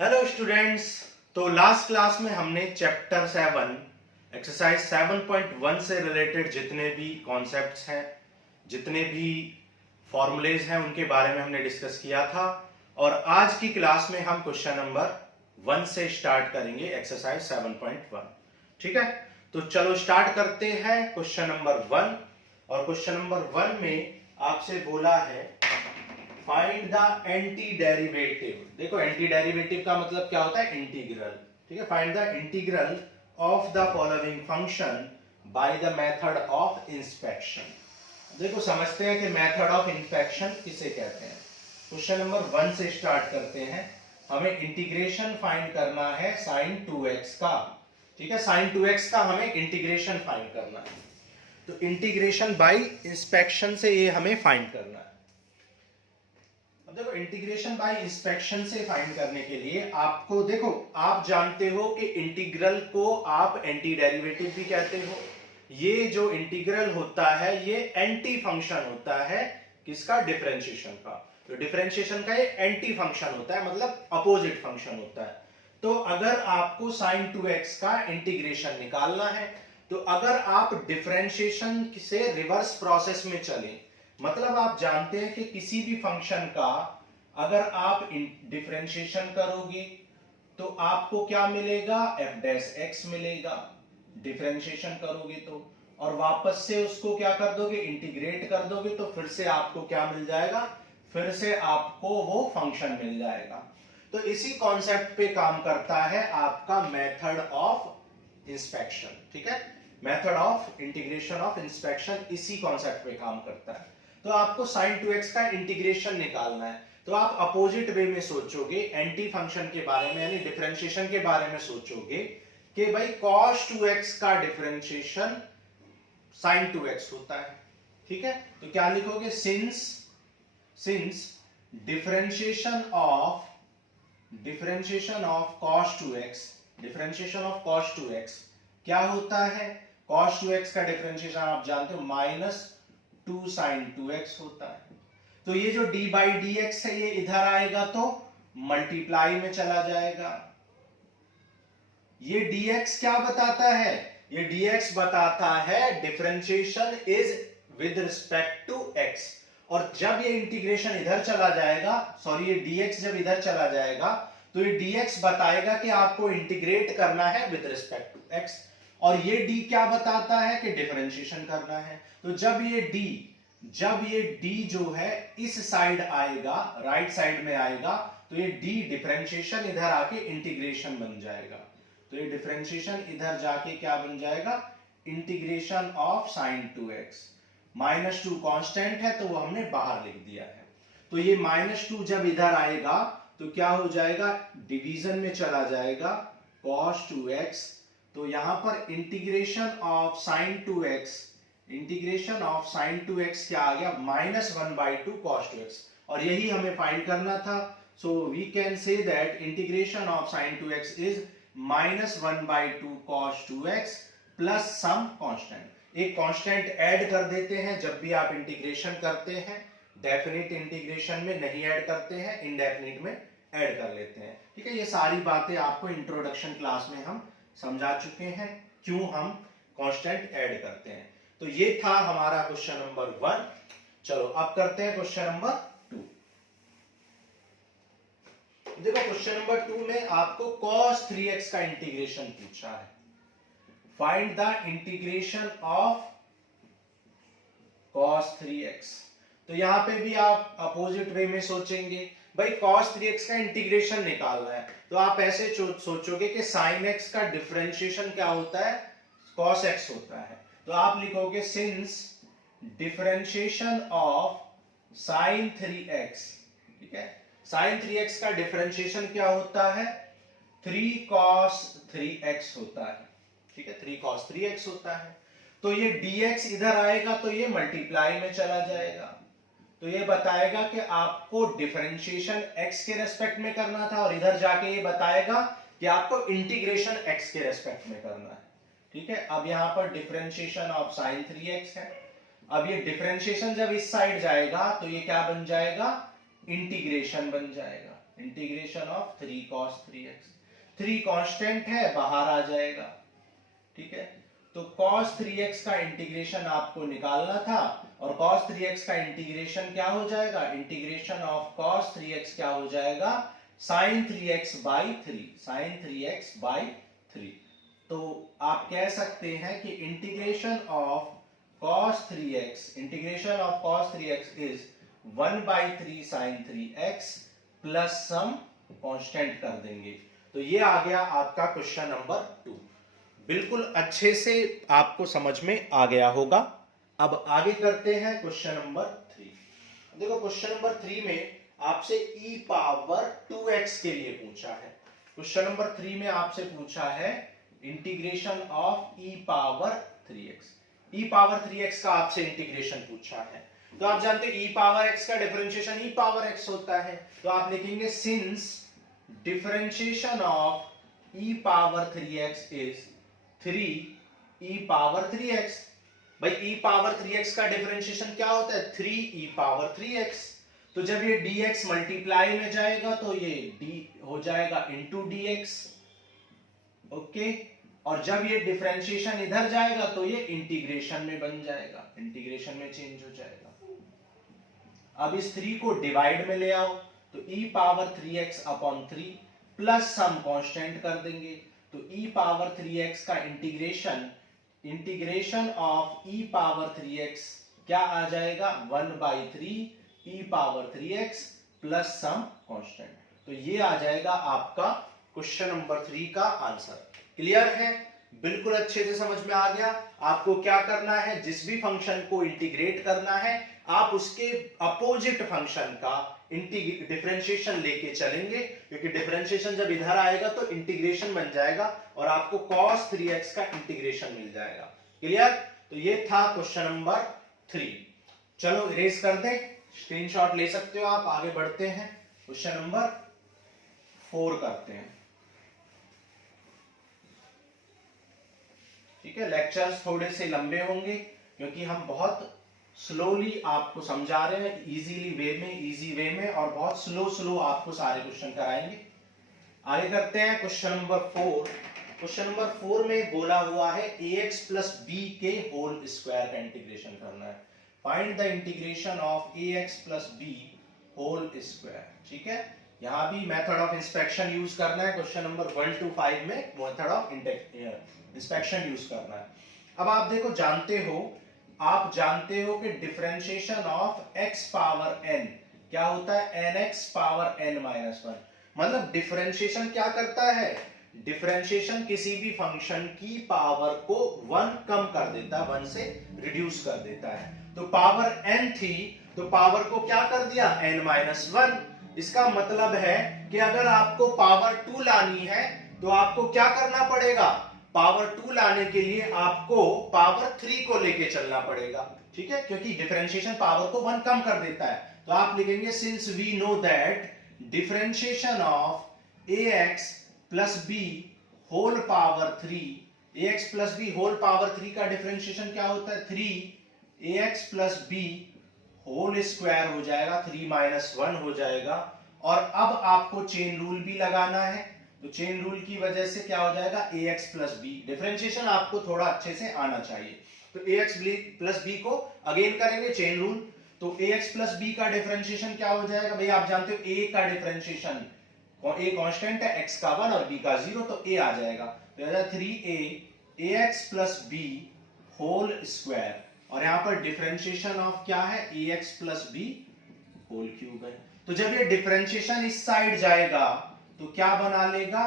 Hello students. तो last class में हमने चैप्टर 7 एक्सरसाइज 7.1 से रिलेटेड जितने भी कॉन्सेप्ट्स हैं, जितने भी फॉर्मूलेज हैं, उनके बारे में हमने डिस्कस किया था। और आज की क्लास में हम क्वेश्चन नंबर 1 से स्टार्ट करेंगे एक्सरसाइज 7.1। ठीक है, तो चलो स्टार्ट करते हैं क्वेश्चन नंबर 1। और क्वेश्चन नंबर 1 में आपसे बोला है फाइंड द एंटी डेरिवेटिव। देखो, एंटी डेरिवेटिव का मतलब क्या होता है? इंटीग्रल। ठीक है, find the integral of the following function by the method of inspection. देखो, समझते हैं कि मेथड ऑफ इंस्पेक्शन किसे कहते हैं। क्वेश्चन नंबर 1 से स्टार्ट करते हैं। हमें इंटीग्रेशन फाइंड करना है sin 2x का। ठीक है, sin 2x का हमें इंटीग्रेशन फाइंड करना है। तो इंटीग्रेशन बाय इंस्पेक्शन से ये हमें फाइंड करना है। अब देखो, इंटीग्रेशन बाय इंस्पेक्शन से फाइंड करने के लिए आपको, देखो, आप जानते हो कि इंटीग्रल को आप एंटी डेरिवेटिव भी कहते हो। ये जो इंटीग्रल होता है ये एंटी फंक्शन होता है किसका? डिफरेंशिएशन का। तो डिफरेंशिएशन का ये एंटी फंक्शन होता है, मतलब अपोजिट फंक्शन होता है। तो अगर आपको sin 2x का इंटीग्रेशन निकालना है, तो अगर आप डिफरेंशिएशन से रिवर्स प्रोसेस में चलें, मतलब आप जानते हैं कि किसी भी फंक्शन का अगर आप डिफरेंशिएशन करोगे तो आपको क्या मिलेगा? f डैश x मिलेगा। डिफरेंशिएशन करोगे तो, और वापस से उसको क्या कर दोगे? इंटीग्रेट कर दोगे, तो फिर से आपको क्या मिल जाएगा? फिर से आपको वो फंक्शन मिल जाएगा। तो इसी कॉन्सेप्ट पे काम करता है आपका मेथड ऑफ इंस्पेक्शन। ठीक है, method of integration of inspection इसी कॉन्सेप्ट पे काम करता है। तो आपको sin 2x का इंटीग्रेशन निकालना है, तो आप अपोजिट वे में सोचोगे, एंटी फंक्शन के बारे में, यानी डिफरेंशिएशन के बारे में सोचोगे कि भाई cos 2x का डिफरेंशिएशन sin 2x होता है। ठीक है, तो क्या लिखोगे? Since differentiation of cos 2x, differentiation of cos 2x क्या होता है? cos 2x का डिफरेंशिएशन आप जानते हो -2 sin 2x होता है। तो ये जो d बाई डी एक्स है ये इधर आएगा तो मल्टीप्लाई में चला जाएगा। ये dx क्या बताता है? ये dx बताता है differentiation is with respect to x। और जब ये इंटीग्रेशन इधर चला जाएगा, सॉरी, ये dx जब इधर चला जाएगा तो ये dx बताएगा कि आपको इंटीग्रेट करना है विद रिस्पेक्ट टू x। और ये d क्या बताता है? कि डिफरेंशिएशन करना है। तो जब ये d जो है इस साइड आएगा, राइट साइड में आएगा, तो ये d डिफरेंशिएशन इधर आके इंटीग्रेशन बन जाएगा। तो ये डिफरेंशिएशन इधर जाके क्या बन जाएगा? Integration of sin 2x। -2 constant है तो वो हमने बाहर लिख दिया है। तो ये -2 जब इधर आएगा तो क्या हो जाएगा? डिवीजन में चला जाएगा cos 2x। तो यहां पर integration of sin 2x, integration of sin 2x क्या आ गया? -1/2 cos 2x। और यही हमें फाइंड करना था। So we can say that integration of sin 2x is -1/2 cos 2x plus some constant. एक कांस्टेंट ऐड कर देते हैं जब भी आप इंटीग्रेशन करते हैं। डेफिनेट इंटीग्रेशन में नहीं ऐड करते हैं, इनडेफिनिट में ऐड कर लेते हैं। ठीक है, ये सारी बातें आपको इंट्रोडक्शन क्लास में हम समझा चुके हैं, क्यों हम कांस्टेंट ऐड करते हैं। तो ये था हमारा क्वेश्चन नंबर 1। चलो अब करते हैं क्वेश्चन नंबर 2। देखो, क्वेश्चन नंबर 2 में आपको cos 3x का इंटीग्रेशन पूछा है। Find the integration of cos 3x। तो यहां पे भी आप अपोजिट वे में सोचेंगे, भाई cos 3x का इंटीग्रेशन निकालना है, तो आप ऐसे सोचोगे कि sin x का डिफरेंशिएशन क्या होता है? cos x होता है। तो आप लिखोगे since differentiation of sin 3x। ठीक है, sin 3x का डिफरेंशिएशन क्या होता है? 3 cos 3x होता है। ठीक है, 3 cos 3x होता है। तो ये dx इधर आएगा तो ये मल्टीप्लाई में चला जाएगा। तो ये बताएगा कि आपको डिफरेंशिएशन x के रेस्पेक्ट में करना था, और इधर जाके ये बताएगा कि आपको इंटीग्रेशन x के रेस्पेक्ट में करना है। ठीक है, अब यहां पर डिफरेंशिएशन ऑफ sin 3x है। अब ये डिफरेंशिएशन जब इस साइड जाएगा तो ये क्या बन जाएगा? इंटीग्रेशन बन जाएगा, integration of 3 cos 3x। 3 constant है, बाहर आ जाएगा, ठीक है। तो cos 3x का इंटीग्रेशन आपको निकालना था, और cos 3x का इंटीग्रेशन क्या हो जाएगा, इंटीग्रेशन ऑफ cos 3x क्या हो जाएगा, sin 3x by 3, sin 3x by 3। तो आप कह सकते हैं कि integration of cos 3x, integration of cos 3x is 1/3 sin 3x plus some constant कर देंगे। तो ये आ गया आपका क्वेश्चन नंबर 2। बिल्कुल अच्छे से आपको समझ में आ गया होगा। अब आगे करते हैं क्वेश्चन नंबर 3। देखो क्वेश्चन नंबर 3 में आपसे e पावर 2x के लिए पूछा है। क्वेश्चन नंबर 3 में आपसे पूछा है integration of e power 3x। e power 3x का आपसे इंटीग्रेशन पूछा है। तो आप जानते हैं e पावर x का डिफरेंशिएशन e पावर x होता है। तो आप लिखेंगे since differentiation of e power 3x is 3 e power 3x। भाई e पावर 3x का डिफरेंशिएशन क्या होता है, 3 e पावर 3x। तो जब ये dx मल्टीप्लाई में जाएगा तो ये d हो जाएगा इंटू dx, ओके। और जब ये डिफरेंशिएशन इधर जाएगा तो ये इंटीग्रेशन में बन जाएगा, इंटीग्रेशन में चेंज हो जाएगा। अब इस 3 को डिवाइड में ले आओ, तो e power 3x upon 3 plus some constant कर देंगे। तो e पावर 3x का integration of e power 3x क्या आ जाएगा, 1/3 e power 3x plus some constant. तो ये आ जाएगा आपका क्वेश्चन नंबर 3 का आंसर। क्लियर है, बिल्कुल अच्छे से समझ में आ गया। आपको क्या करना है, जिस भी फंक्शन को इंटीग्रेट करना है आप उसके अपोजिट फंक्शन का डिफरेंशिएशन लेके चलेंगे, क्योंकि डिफरेंशिएशन जब इधर आएगा तो इंटीग्रेशन बन जाएगा और आपको cos 3x का इंटीग्रेशन मिल जाएगा। क्लियर, तो ये था क्वेश्चन नंबर 3। चलो इरेज कर दें, स्क्रीनशॉट ले सकते हो आप। आगे बढ़ते हैं, क्वेश्चन नंबर 4 करते हैं। ठीक है, लेक्चर्स थोड़े से लंबे होंगे क्योंकि हम बहुत स्लोली आपको समझा रहे हैं, इजीली वे में, इजी वे में, और बहुत स्लो आपको सारे क्वेश्चन कराएंगे। आगे करते हैं क्वेश्चन नंबर 4। क्वेश्चन नंबर 4 में बोला हुआ है ax प्लस b के होल स्क्वायर का इंटीग्रेशन करना है। Find the integration of ax plus b whole square. ठीक है, यहां भी मेथड ऑफ इंस्पेक्शन यूज करना है। क्वेश्चन नंबर 1 to 5 में मेथड ऑफ इंस्पेक्शन यूज करना है। अब आप देखो, आप जानते हो कि differentiation of x power n क्या होता है, nx पावर n माइनस 1। मतलब डिफरेंशिएशन क्या करता है, डिफरेंशिएशन किसी भी फंक्शन की पावर को 1 कम कर देता है, 1 से रिड्यूस कर देता है। तो पावर n थी तो पावर को क्या कर दिया, n माइनस 1। इसका मतलब है कि अगर आपको पावर 2 लानी है तो आपको क्या करना पड़ेगा, पावर 2 लाने के लिए आपको पावर 3 को लेके चलना पड़ेगा। ठीक है, क्योंकि डिफरेंशिएशन पावर को 1 कम कर देता है। तो आप लिखेंगे since we know that differentiation of ax plus b whole power 3, ax plus b whole power 3 का डिफरेंशिएशन क्या होता है, 3ax plus b whole square हो जाएगा, 3 माइनस 1 हो जाएगा। और अब आपको चेन रूल भी लगाना है, तो चेन रूल की वजह से क्या हो जाएगा, ax प्लस b। डिफरेंशिएशन आपको थोड़ा अच्छे से आना चाहिए। तो ax प्लस b को अगेन करेंगे चेन रूल। तो ax प्लस b का डिफरेंशिएशन क्या हो जाएगा, भाई आप जानते हो a का डिफरेंशिएशन, a कांस्टेंट है, x का 1 और b का 0, तो a आ जाएगा। तो आ जाएगा 3a ax plus b whole square, और यहां पर डिफरेंशिएशन ऑफ क्या है, ax plus b whole cube है। तो जब ये डिफरेंशिएशन इस साइड जाएगा तो क्या बना लेगा,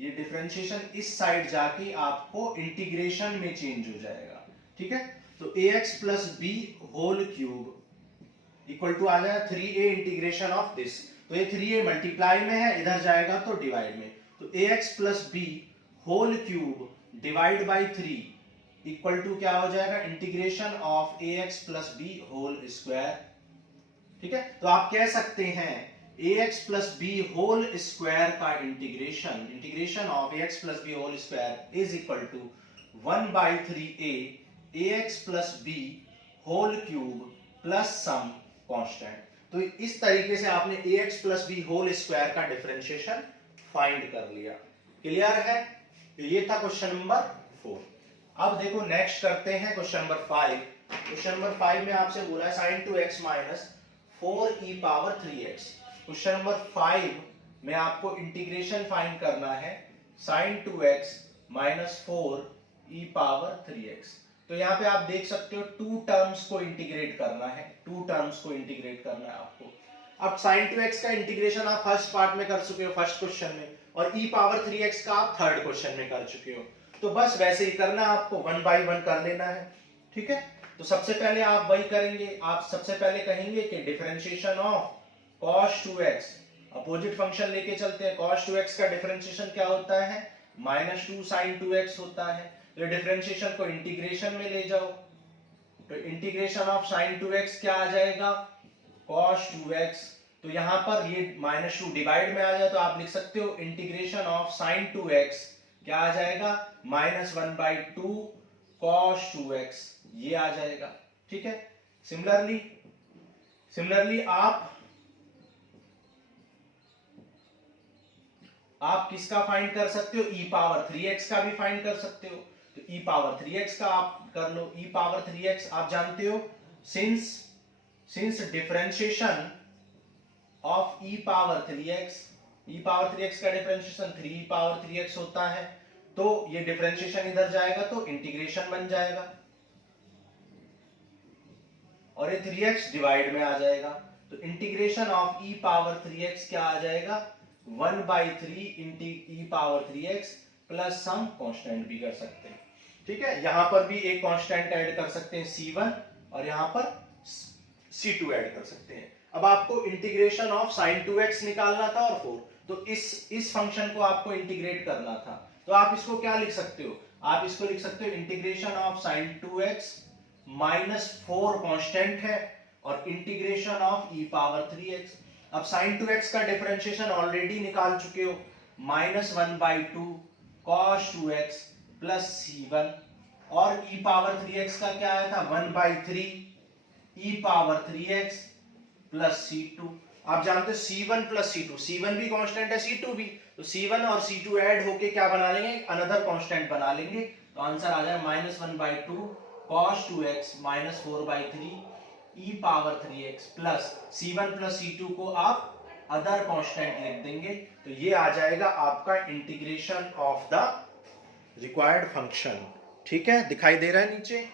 ये डिफरेंशिएशन इस साइड जाके आपको इंटीग्रेशन में चेंज हो जाएगा। ठीक है, तो ax plus b whole cube equal to आ जाएगा 3a इंटीग्रेशन ऑफ दिस। तो ये 3a मल्टीप्लाई में है, इधर जाएगा तो डिवाइड में। तो ax plus b whole cube divide by 3 equal to क्या हो जाएगा, integration of ax plus b whole square. ठीक है, तो आप कह सकते हैं ax plus b whole square का integration of ax plus b whole square is equal to 1/3a ax plus b whole cube plus some constant. तो इस तरीके से आपने ax plus b whole square का डिफरेंशिएशन फाइंड कर लिया। Clear है? तो ये था क्वेश्चन नंबर 4। अब देखो नेक्स्ट करते हैं क्वेश्चन नंबर 5। क्वेश्चन नंबर 5 में आपसे बोला है sin 2x minus 4e power 3x। Question number 5 में आपको इंटीग्रेशन फाइंड करना है sin 2x minus 4e power 3x। तो यहाँ पे आप देख सकते हो टू टर्म्स को इंटीग्रेट करना है, टू टर्म्स को इंटीग्रेट करना है आपको। अब sin 2x का इंटीग्रेशन आप फर्स्ट पार्ट में कर चुके हो फर्स्ट क्वेश्चन में, और e पावर 3x का आप थर्ड क्वेश्चन में कर चुके हो। तो बस वैसे ही करना है आपको, वन बाय वन कर लेना है। ठीक है, तो सबसे पहले आप वही करेंगे। आप सबसे पहले कहेंगे कि differentiation of cos 2x, opposite function लेके चलते हैं। cos 2x का डिफरेंशिएशन क्या होता है? -2 sin 2x होता है। तो डिफरेंशिएशन को इंटीग्रेशन में ले जाओ, तो इंटीग्रेशन ऑफ sin 2x क्या आ जाएगा? cos 2x। तो यहां पर ये -2 डिवाइड में आ जाए तो आप लिख सकते हो इंटीग्रेशन ऑफ sin 2x क्या आ जाएगा? -1/2 cos 2x, ये आ जाएगा। ठीक है, सिमिलरली आप किसका फाइंड कर सकते हो? e पावर 3x का भी फाइंड कर सकते हो। तो e पावर 3x का आप कर लो। e पावर 3x आप जानते हो, since differentiation of e power 3x, e power 3x का डिफरेंशिएशन 3e पावर 3x होता है। तो ये डिफरेंशिएशन इधर जाएगा तो इंटीग्रेशन बन जाएगा, और ये 3x डिवाइड में आ जाएगा। तो integration of e power 3x क्या आ जाएगा? 1/3 into e power 3x plus some constant भी कर सकते हैं। ठीक है, यहां पर भी एक कांस्टेंट ऐड कर सकते हैं c1, और यहां पर c2 ऐड कर सकते हैं। अब आपको इंटीग्रेशन ऑफ sin 2x निकालना था और 4, तो इस फंक्शन को आपको इंटीग्रेट करना था। तो आप इसको क्या लिख सकते हो? आप इसको लिख सकते हो integration of sin 2x minus 4 constant है, और integration of e power 3x। अब sin 2x का डिफरेंशिएशन ऑलरेडी निकाल चुके हो, -1/2 cos 2x प्लस c1, और e पावर 3x का क्या आया था? 1/3 e power 3x plus c2। आप जानते हो c1 प्लस c2, c1 भी कांस्टेंट है, c2 भी, तो c1 और c2 ऐड होके क्या बना लेंगे? अनदर कांस्टेंट बना लेंगे। तो आंसर आ जाए -1/2 cos 2x minus 4/3 e power 3x plus c1 plus c2 को आप अदर कांस्टेंट लिख देंगे। तो ये आ जाएगा आपका integration of the required function. ठीक है, दिखाई दे रहा है नीचे?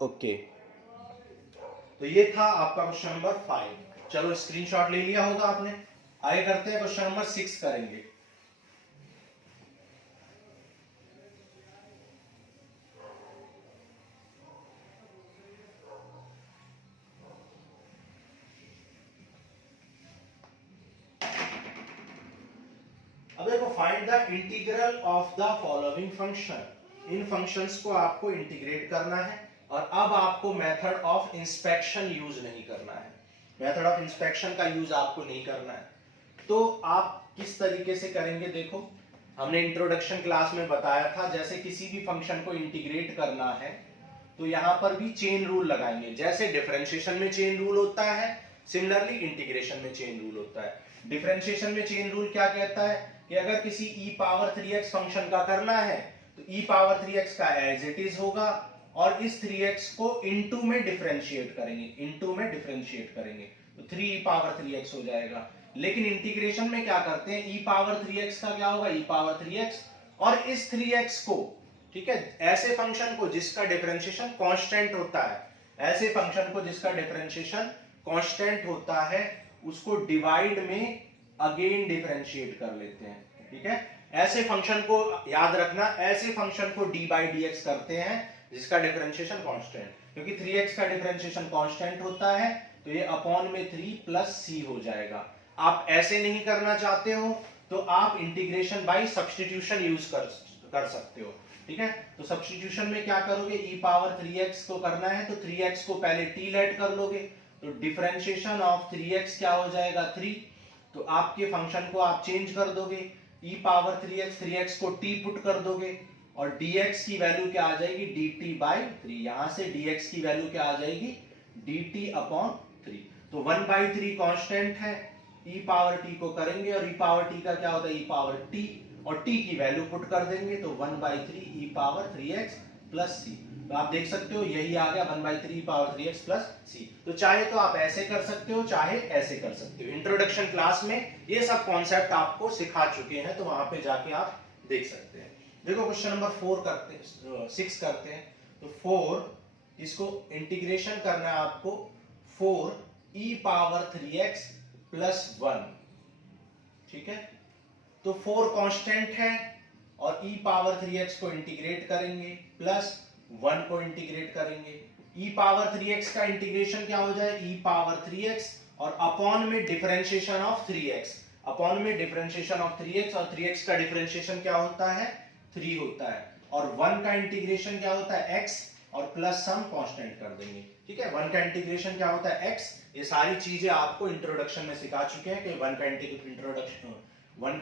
ओके, तो ये था आपका क्वेश्चन नंबर 5। चलो स्क्रीनशॉट ले लिया होगा आपने। आगे करते हैं क्वेश्चन नंबर 6 करेंगे। अब देखो, find the integral of the following function. In functions को आपको इंटीग्रेट करना है, और अब आपको मेथड ऑफ इंस्पेक्शन यूज नहीं करना है। मेथड ऑफ इंस्पेक्शन का यूज आपको नहीं करना है। तो आप किस तरीके से करेंगे? देखो, हमने इंट्रोडक्शन क्लास में बताया था, जैसे किसी भी फंक्शन को इंटीग्रेट करना है तो यहां पर भी चेन रूल लगाएंगे। जैसे डिफरेंशिएशन में चेन रूल होता है, सिमिलरली इंटीग्रेशन में चेन रूल होता है। डिफरेंशिएशन में चेन रूल क्या कहता है कि अगर किसी e पावर 3x फंक्शन का करना है तो e पावर 3x का एज इट इज होगा, और इस 3x को इनटू में डिफरेंशिएट करेंगे, इनटू में डिफरेंशिएट करेंगे तो 3e पावर 3x हो जाएगा। लेकिन इंटीग्रेशन में क्या करते हैं? e पावर 3x का क्या होगा? e पावर 3x, और इस 3x को, ठीक है, ऐसे फंक्शन को जिसका डिफरेंशिएशन कांस्टेंट होता है, ऐसे फंक्शन को जिसका डिफरेंशिएशन कांस्टेंट होता है, उसको डिवाइड में अगेन डिफरेंशिएट कर लेते हैं। ठीक है, ऐसे फंक्शन को याद रखना, ऐसे फंक्शन को d/dx करते हैं जिसका डिफरेंशिएशन कांस्टेंट, क्योंकि 3x का डिफरेंशिएशन कांस्टेंट होता है तो ये अपॉन में 3 प्लस c हो जाएगा। आप ऐसे नहीं करना चाहते हो तो आप इंटीग्रेशन बाय सब्स्टिट्यूशन यूज कर सकते हो। ठीक है, तो सब्स्टिट्यूशन में क्या करोगे? e पावर 3x को करना है तो 3x को पहले t लेट कर लोगे, तो डिफरेंशिएशन ऑफ 3x क्या हो जाएगा? 3। तो आपके फंक्शन को आप चेंज कर दोगे, e पावर 3x को t पुट कर दोगे, और dx की वैल्यू क्या आ जाएगी? dt/3। यहां से dx की वैल्यू क्या आ जाएगी? dt/3। तो 1/3 कांस्टेंट है, e पावर t को करेंगे और e पावर t का क्या होता है, e पावर t, और t की वैल्यू पुट कर देंगे तो 1/3 e power 3x plus c। तो आप देख सकते हो यही आ गया 1/3 e power 3x plus c। तो चाहे तो आप ऐसे कर सकते हो, चाहे ऐसे कर सकते हो। इंट्रोडक्शन क्लास में ये सब कॉन्सेप्ट आपको सिखा चुके हैं, तो वहां पे जाके आप देख सकते हैं। देखो क्वेश्चन नंबर 6 करते हैं। तो 4 इसको इंटीग्रेशन करना है आपको, 4 e पावर 3x प्लस 1, ठीक है। तो 4 कांस्टेंट है और e पावर 3x को इंटीग्रेट करेंगे प्लस 1 को इंटीग्रेट करेंगे। e पावर 3x का इंटीग्रेशन क्या हो जाए, e पावर 3x और अपॉन में डिफरेंशिएशन ऑफ 3x, अपॉन में डिफरेंशिएशन ऑफ 3x, और 3x का डिफरेंशिएशन क्या होता है, 3 होता है। और 1 का इंटीग्रेशन क्या होता है, x, और प्लस सम कांस्टेंट कर देंगे, ठीक है। 1 का इंटीग्रेशन क्या होता है, x। ये सारी चीजें आपको इंट्रोडक्शन में सिखा चुके हैं कि 1 का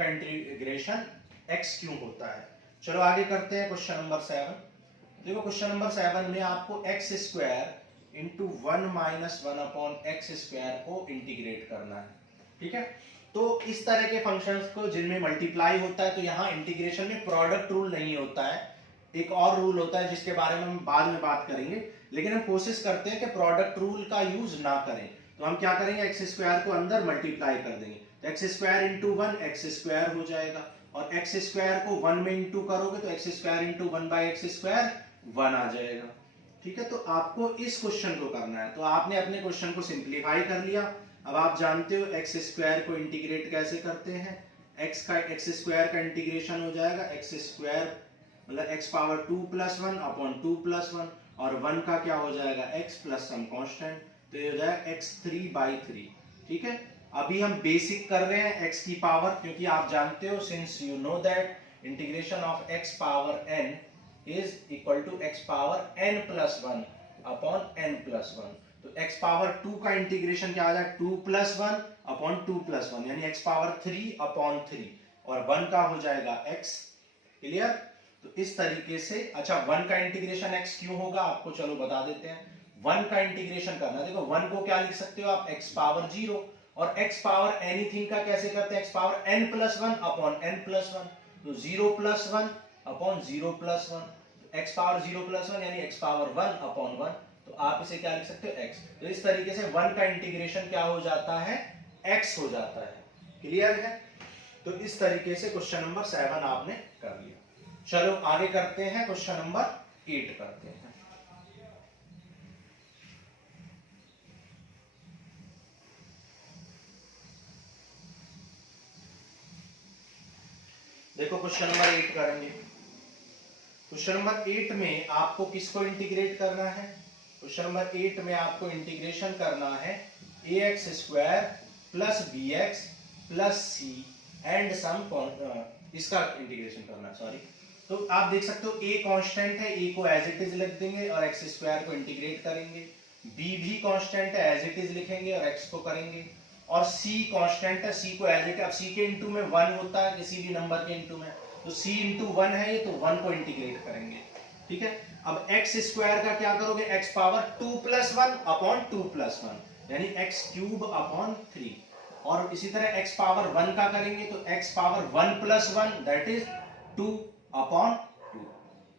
इंटीग्रेशन x क्यों होता है। चलो आगे करते हैं क्वेश्चन नंबर 7। देखो क्वेश्चन नंबर 7 में आपको x square into 1 minus 1 upon x square को इंटीग्रेट करना है, ठीक है। तो इस तरह के फंक्शंस को जिनमें मल्टीप्लाई होता है, तो यहाँ इंटीग्रेशन में प्रोडक्ट रूल नहीं होता है, एक और रूल होता है जिसके बारे में हम बाद में बात करेंगे, लेकिन हम कोशिश करते हैं कि प्रोडक्ट रूल का यूज ना करें। तो हम क्या करेंगे, एक्स स्क्वायर को अंदर मल्टीप्लाई कर देंगे, तो x square into 1 x square हो जाएगा, और एक्स स्क्वायर को 1 में इंटू करोगे तो x square into 1 by x square 1 आ जाएगा, ठीक है। तो आपको इस क्वेश्चन को करना है। तो आपने अपने क्वेश्चन को सिंप्लीफाई कर लिया। अब आप जानते हो एक्स स्क्वायर को इंटीग्रेट कैसे करते हैं। एक्स स्क्वायर का इंटीग्रेशन हो जाएगा एक्स स्क्वायर मतलब x power 2 plus 1 upon 2 plus 1, और 1 का क्या हो जाएगा एक्स प्लस सम कांस्टेंट, तो ये हो जाएगा x3/3, ठीक है। अभी हम बेसिक कर रहे हैं x की पावर, क्योंकि आप जानते हो since you know that integration of x power n is equal to x power n plus 1 upon n plus 1। तो x पावर 2 का इंटीग्रेशन क्या आ जाएगा 2 प्लस 1 अपॉन 2 प्लस 1, यानी x पावर 3 अपॉन 3, और 1 का हो जाएगा x। क्लियर। तो इस तरीके से, अच्छा 1 का इंटीग्रेशन x क्यों होगा आपको चलो बता देते हैं। 1 का इंटीग्रेशन करना, देखो 1 को क्या लिख सकते हो आप x पावर 0, और x पावर एनीथिंग का कैसे करते हैं, x power n plus 1 upon n plus 1, तो 0 plus 1 upon 0 plus 1, x power 0 plus 1 यानी x पावर 1 अपॉन 1, तो आप इसे क्या लिख सकते हो x। तो इस तरीके से 1 का इंटीग्रेशन क्या हो जाता है, x हो जाता है। क्लियर है। तो इस तरीके से क्वेश्चन नंबर 7 आपने कर लिया। चलो आगे करते हैं, क्वेश्चन नंबर 8 करते हैं। देखो क्वेश्चन नंबर 8 करेंगे। क्वेश्चन नंबर 8 में आपको किसको इंटीग्रेट करना है, क्वेश्चन नंबर 8 में आपको इंटीग्रेशन करना है ax square plus bx plus c and sum, इसका इंटीग्रेशन करना है, सॉरी। तो आप देख सकते हो a कांस्टेंट है, a को एज इट इज लिख देंगे और x स्क्वायर को इंटीग्रेट करेंगे, b भी कांस्टेंट है, एज इट इज लिखेंगे और x को करेंगे, और c कांस्टेंट है, c को एज इट, अब c के इंटू में 1 होता है किसी भी नंबर के इंटू में, तो c इंटू 1 है ये, तो 1 को इंटीग्रेट करेंगे, ठीक है। अब x स्क्वायर का क्या करोगे, x power 2 plus 1 upon 2 plus 1 यानी x क्यूब अपॉन 3, और इसी तरह x पावर 1 का करेंगे तो x power 1 plus 1 that is 2 upon 2,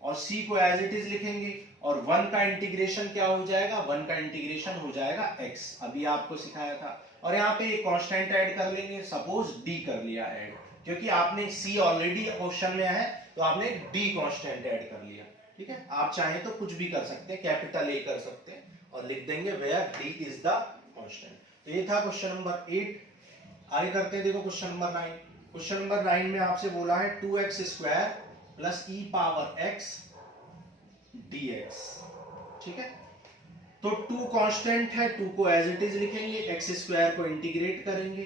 और c को एज इट इज लिखेंगे, और 1 का इंटीग्रेशन क्या हो जाएगा, 1 का इंटीग्रेशन हो जाएगा x, अभी आपको सिखाया था। और यहाँ पे एक कांस्टेंट ऐड कर लेंगे, सपोज d कर लिया ऐड, क्योंकि आपने c ऑलरेडी क्वेश्चन में है तो आपने d कांस्टेंट ऐड कर लिया, ठीक है। आप चाहें तो कुछ भी कर सकते हैं, कैपिटल A कर सकते हैं और लिख देंगे where d is the constant. तो ये था क्वेश्चन नंबर 8। आगे करते हैं, देखो क्वेश्चन नंबर 9। क्वेश्चन नंबर 9 में आपसे बोला है 2x square plus e power x dx, ठीक है। तो 2 कांस्टेंट है, 2 को एज इट इज लिखेंगे, x स्क्वायर को इंटीग्रेट करेंगे,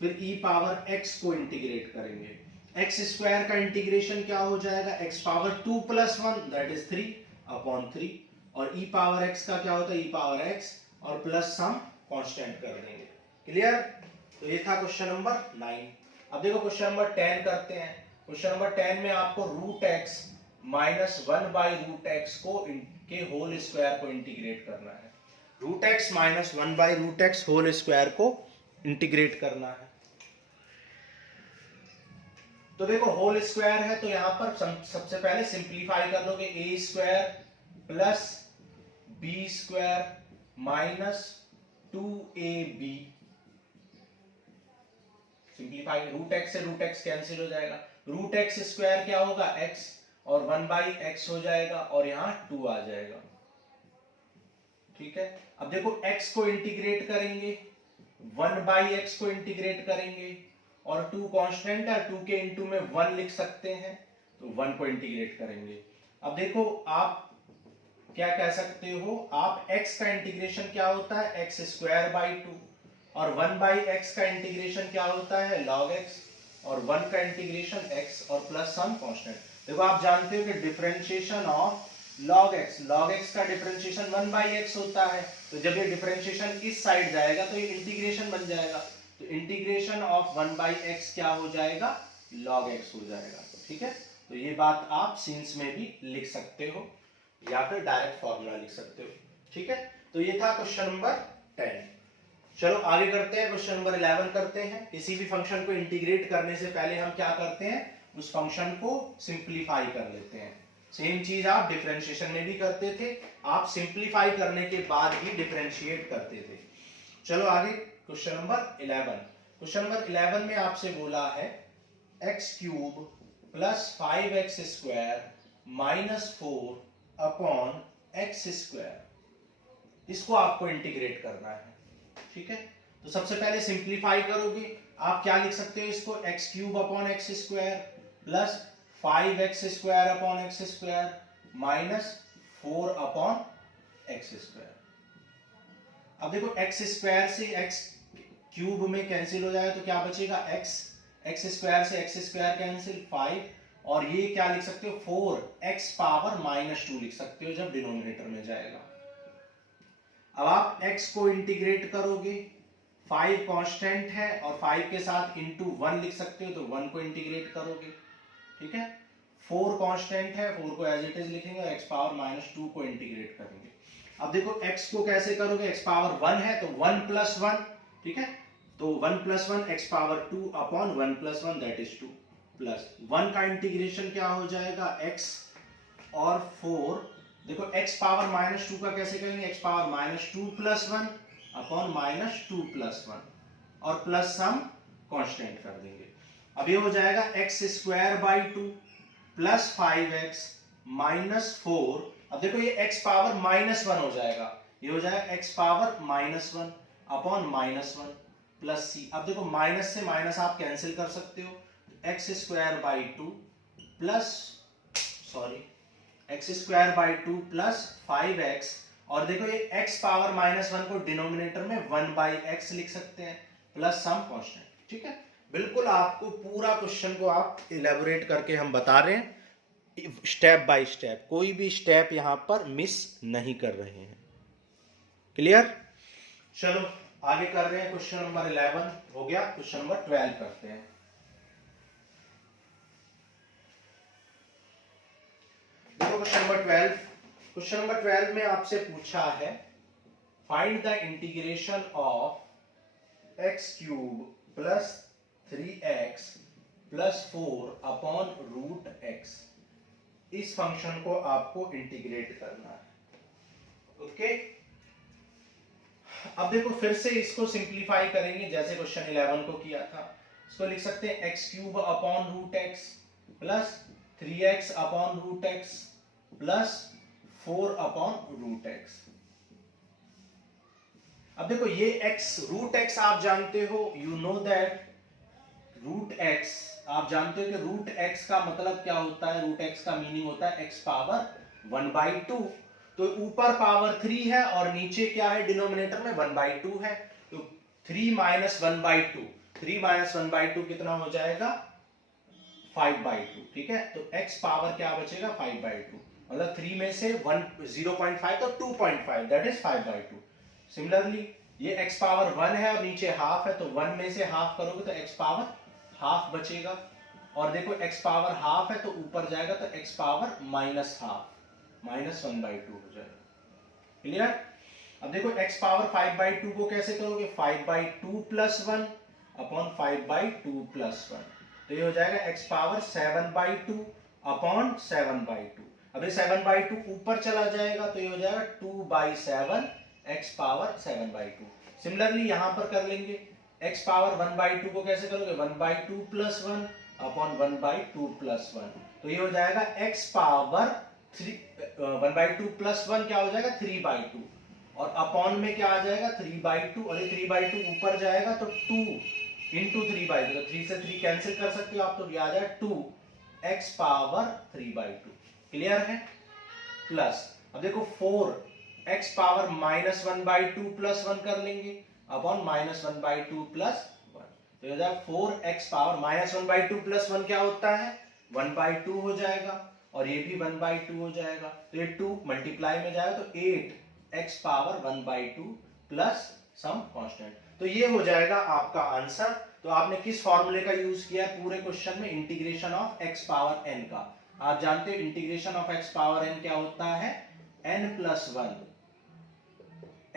फिर e पावर x को इंटीग्रेट करेंगे। x स्क्वायर का इंटीग्रेशन क्या हो जाएगा, x power 2 plus 1 that is 3 upon 3, और e पावर x का क्या होता है, e पावर x और प्लस सम कांस्टेंट कर देंगे। क्लियर। तो ये था क्वेश्चन नंबर 9। अब देखो क्वेश्चन नंबर 10 करते हैं। क्वेश्चन नंबर 10 में आपको root x minus 1 by root x को के होल स्क्वायर को इंटीग्रेट करना है। Root x minus 1/√x whole square को इंटीग्रेट करना है। तो देखो होल स्क्वायर है तो यहां पर सबसे पहले सिंप्लीफाई कर लोगे, a square plus b square minus 2ab। Simplify, root x से रूट एक्स कैंसिल हो जाएगा, रूट एक्स स्क्वायर क्या होगा x और 1/x हो जाएगा और यहां 2 आ जाएगा। ठीक है, अब देखो x को इंटीग्रेट करेंगे, 1/x को इंटीग्रेट करेंगे और 2 कांस्टेंट है, 2 के इंटू में 1 लिख सकते हैं तो 1 को इंटीग्रेट करेंगे। अब देखो आप क्या कह सकते हो, आप x का इंटीग्रेशन क्या होता है x² 2 और 1/x का इंटीग्रेशन क्या होता है log x और 1 का इंटीग्रेशन x और प्लस सम कांस्टेंट। देखो आप जानते हो कि डिफरेंशिएशन ऑफ log x का डिफरेंशिएशन 1/x होता है, तो जब ये डिफरेंशिएशन इस साइड जाएगा तो ये इंटीग्रेशन बन जाएगा, तो इंटीग्रेशन ऑफ 1/x क्या हो जाएगा log x हो जाएगा। ठीक है, तो ये बात आप सीन्स में भी लिख सकते हो या फिर डायरेक्ट फॉर्मूला लिख सकते हो। ठीक है, तो ये था क्वेश्चन नंबर 10। चलो आगे करते हैं, क्वेश्चन नंबर 11 करते हैं। किसी भी फंक्शन को इंटीग्रेट करने से पहले हम क्या करते हैं, उस फंक्शन को सिंप्लीफाई कर लेते हैं। सेम चीज आप डिफरेंशिएशन में भी करते थे, आप सिंप्लीफाई करने के बाद ही डिफरेंशिएट करते थे। चलो आगे क्वेश्चन नंबर 11। क्वेश्चन नंबर 11 में आपसे बोला है x³ plus 5x² minus 4 upon x², इसको आपको इंटीग्रेट करना है। ठीक है, तो सबसे पहले सिंप्लीफाई करोगे, आप क्या लिख सकते हो इसको, x³ upon x² plus 5x² upon x² minus 4 upon x²। अब देखो x² से x³ में कैंसिल हो जाएगा तो क्या बचेगा x² से x² कैंसिल 5 और ये क्या लिख सकते हो 4x पावर -2 लिख सकते हो जब डिनोमिनेटर में जाएगा। अब आप x को इंटीग्रेट करोगे, 5 कांस्टेंट है और 5 के साथ इंटू 1 लिख सकते हो तो 1 को इंटीग्रेट करोगे। ठीक है, 4 कांस्टेंट है, 4 को एज इट इज लिखेंगे और x पावर -2 को इंटीग्रेट करेंगे। अब देखो x को कैसे करोगे, x पावर 1 है तो 1 प्लस 1, ठीक है, तो 1 plus 1 x power 2 upon 1 plus 1 that is 2 plus 1 का इंटीग्रेशन क्या हो जाएगा x और 4, देखो x पावर -2 का कैसे करेंगे, x power -2 plus 1 upon -2 plus 1 और प्लस सम कांस्टेंट कर देंगे। अब ये हो जाएगा x² 2 प्लस 5x माइनस 4। अब देखो ये x पावर -1 हो जाएगा, ये हो जाएगा x power -1 upon -1 plus c। अब देखो माइनस से माइनस आप कैंसिल कर सकते हो, x² 2 plus x² 2 plus 5x और देखो ये x पावर -1 को डिनोमिनेटर में 1/x लिख सकते हैं प्लस सम कांस्टेंट। ठीक है, बिल्कुल आपको पूरा क्वेश्चन को आप इलेबोरेट करके हम बता रहे हैं स्टेप बाय स्टेप, कोई भी स्टेप यहां पर मिस नहीं कर रहे हैं। क्लियर, चलो आगे कर रहे हैं। क्वेश्चन नंबर 11 हो गया, क्वेश्चन नंबर 12 करते हैं। क्वेश्चन नंबर 12 में आपसे पूछा है find the integration of x³ plus 3x plus 4 upon root x। इस फंक्शन को आपको इंटीग्रेट करना है। ओके, अब देखो फिर से इसको सिंप्लीफाई करेंगे जैसे क्वेश्चन 11 को किया था। इसको लिख सकते हैं x³ upon root x plus 3x upon root x plus 4 upon root x। अब देखो ये x रूट x आप जानते हो, you know that root x, आप जानते हो कि रूट x का मतलब क्या होता है, रूट x का मीनिंग होता है x पावर 1/2। तो ऊपर पावर 3 है और नीचे क्या है डिनोमिनेटर में 1/2 है, तो 3 माइनस 1/2, 3 माइनस 1/2 कितना हो जाएगा 5/2। ठीक है, तो x पावर क्या बचेगा 5/2, मतलब 3 में से 0.5 तो 2.5 दैट इज 5/2। सिमिलरली ये x पावर 1 है और नीचे हाफ है, तो 1 में से हाफ करोगे तो x पावर हाफ बचेगा और देखो x पावर हाफ है तो ऊपर जाएगा तो x पावर -1/2 हो जाएगा। क्लियर, अब देखो x पावर 5/2 को कैसे करोगे, 5/2 प्लस 1 अपॉन 5/2 प्लस 1, तो ये हो जाएगा x पावर 7/2 अपॉन 7/2। अब ये 7/2 ऊपर चला जाएगा तो ये हो जाएगा 2/7 x पावर 7/2। सिमिलरली यहां पर कर लेंगे, x पावर 1/2 को कैसे करोगे, 1/2 प्लस 1 अपॉन 1/2 प्लस 1, तो ये हो जाएगा x पावर 1/2 प्लस 1 क्या हो जाएगा 3/2, और अपॉन में क्या आ जाएगा 3/2, और ये 3/2 ऊपर जाएगा तो 2 इंटू 3/2, तो 3 से 3 कैंसिल कर सकते हो आप, तो ये आ जाएगा 2x पावर 3/2। क्लियर है। प्लस अब देखो 4x पावर -1/2 प्लस 1 कर लेंगे अपॉन -1/2 प्लस 1, तो ये हो जाएगा 4x पावर -1/2 प्लस 1 क्या होता है 1/2 हो जाएगा, और ये भी 1/2 हो जाएगा, तो ये 2 मल्टीप्लाई में जाएगा तो 8x power 1/2 plus some constant. तो ये हो जाएगा आपका आंसर। तो आपने किस फॉर्मूले का यूज किया है पूरे क्वेश्चन में, integration of x power n का। आप जानते हो integration of x power n क्या होता है, n plus 1,